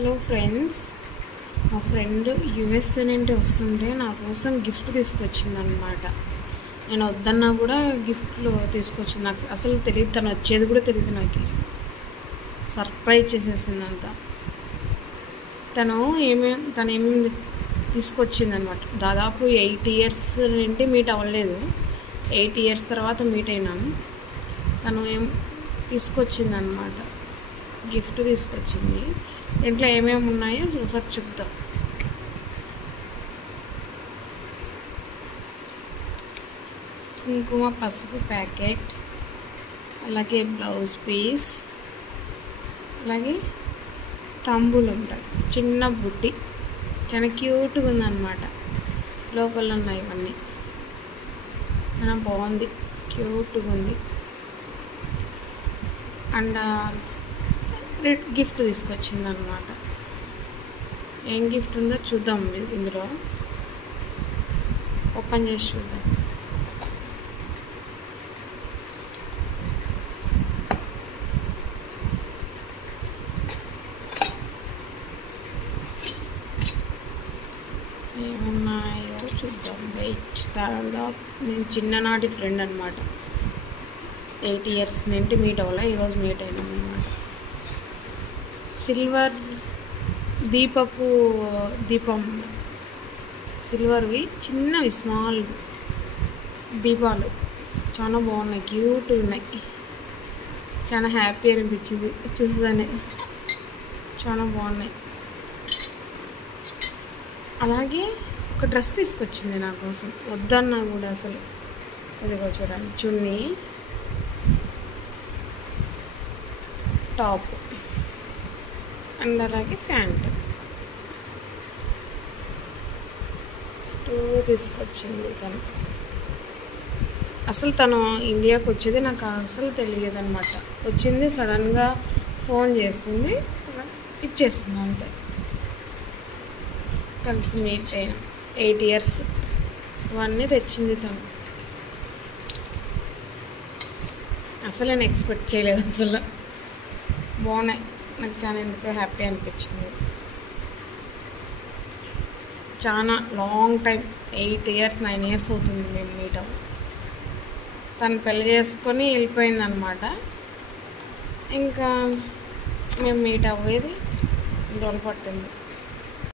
Hello friends, మా friend USA నుండి వస్తుంటే నా కోసం గిఫ్ట్ తీసుకొచ్చిందనమాట. నేను వద్దన్నా కూడా గిఫ్ట్లు తీసుకొచ్చింది. నాకు అసలు తెలియదు, తను వచ్చేది కూడా తెలియదు. నాకు సర్ప్రైజ్ చేసేసిందంతా. తను ఏమేమి తీసుకొచ్చిందనమాట. దాదాపు 8 years నుండి మీట్ అవ్వలేదు. 8 years తర్వాత మీట్ అయినాము. తను తీసుకొచ్చిందనమాట, గిఫ్ట్ తీసుకొచ్చింది. దీంట్లో ఏమేమి ఉన్నాయో ఒకసారి చెప్తాం. కుంకుమ పసుపు ప్యాకెట్, అలాగే బ్లౌజ్ పీస్, అలాగే తంబులు ఉంటాయి. చిన్న బుట్టి చాలా క్యూట్గా ఉందన్నమాట. లోపల ఉన్నాయి ఇవన్నీ. చాలా బాగుంది, క్యూట్గా ఉంది. అండ్ గిఫ్ట్ తీసుకొచ్చింది అనమాట. ఏం గిఫ్ట్ ఉందో చూద్దాం. ఇందులో ఓపెన్ చేసి చూద్దాం. ఏమున్నాయో చూద్దాం. వెయిట్. దాదాపు నేను చిన్ననాటి ఫ్రెండ్ అనమాట. 8 years నుండి మీట్ అవ్వాలి. ఈరోజు మీట్ అయినాం అనమాట. సిల్వర్ దీపం సిల్వర్వి చిన్నవి స్మాల్ దీపాలు చాలా బాగున్నాయి, క్యూట్ ఉన్నాయి. చాలా హ్యాపీ అనిపించింది చూస్తేనే. చాలా బాగున్నాయి. అలాగే ఒక డ్రెస్ తీసుకొచ్చింది నా కోసం, వద్దన్నా కూడా అసలు. ఇదిగో చూడండి, చున్నీ, టాప్ అండ్ అలాగే ప్యాంట్ తీసుకొచ్చింది తను. అసలు తను ఇండియాకి వచ్చేది నాకు అసలు తెలియదు అనమాట. వచ్చింది సడన్గా, ఫోన్ చేసింది, ఇచ్చేసింది అంతే. కలిసి మీట్ అయినా 8 years ఇవన్నీ తెచ్చింది తను. అసలు నేను ఎక్స్పెక్ట్ చేయలేదు. అసలు బాగున్నాయి. నాకు చాలా ఎందుకో హ్యాపీ అనిపించింది. చాలా లాంగ్ టైం, 8 years 9 years అవుతుంది మేము మీట్ అవ్వ. తను పెళ్లి చేసుకొని వెళ్ళిపోయింది అనమాట. ఇంకా మేము మీట్ అవ్వేది 2 రోజులు పట్టింది.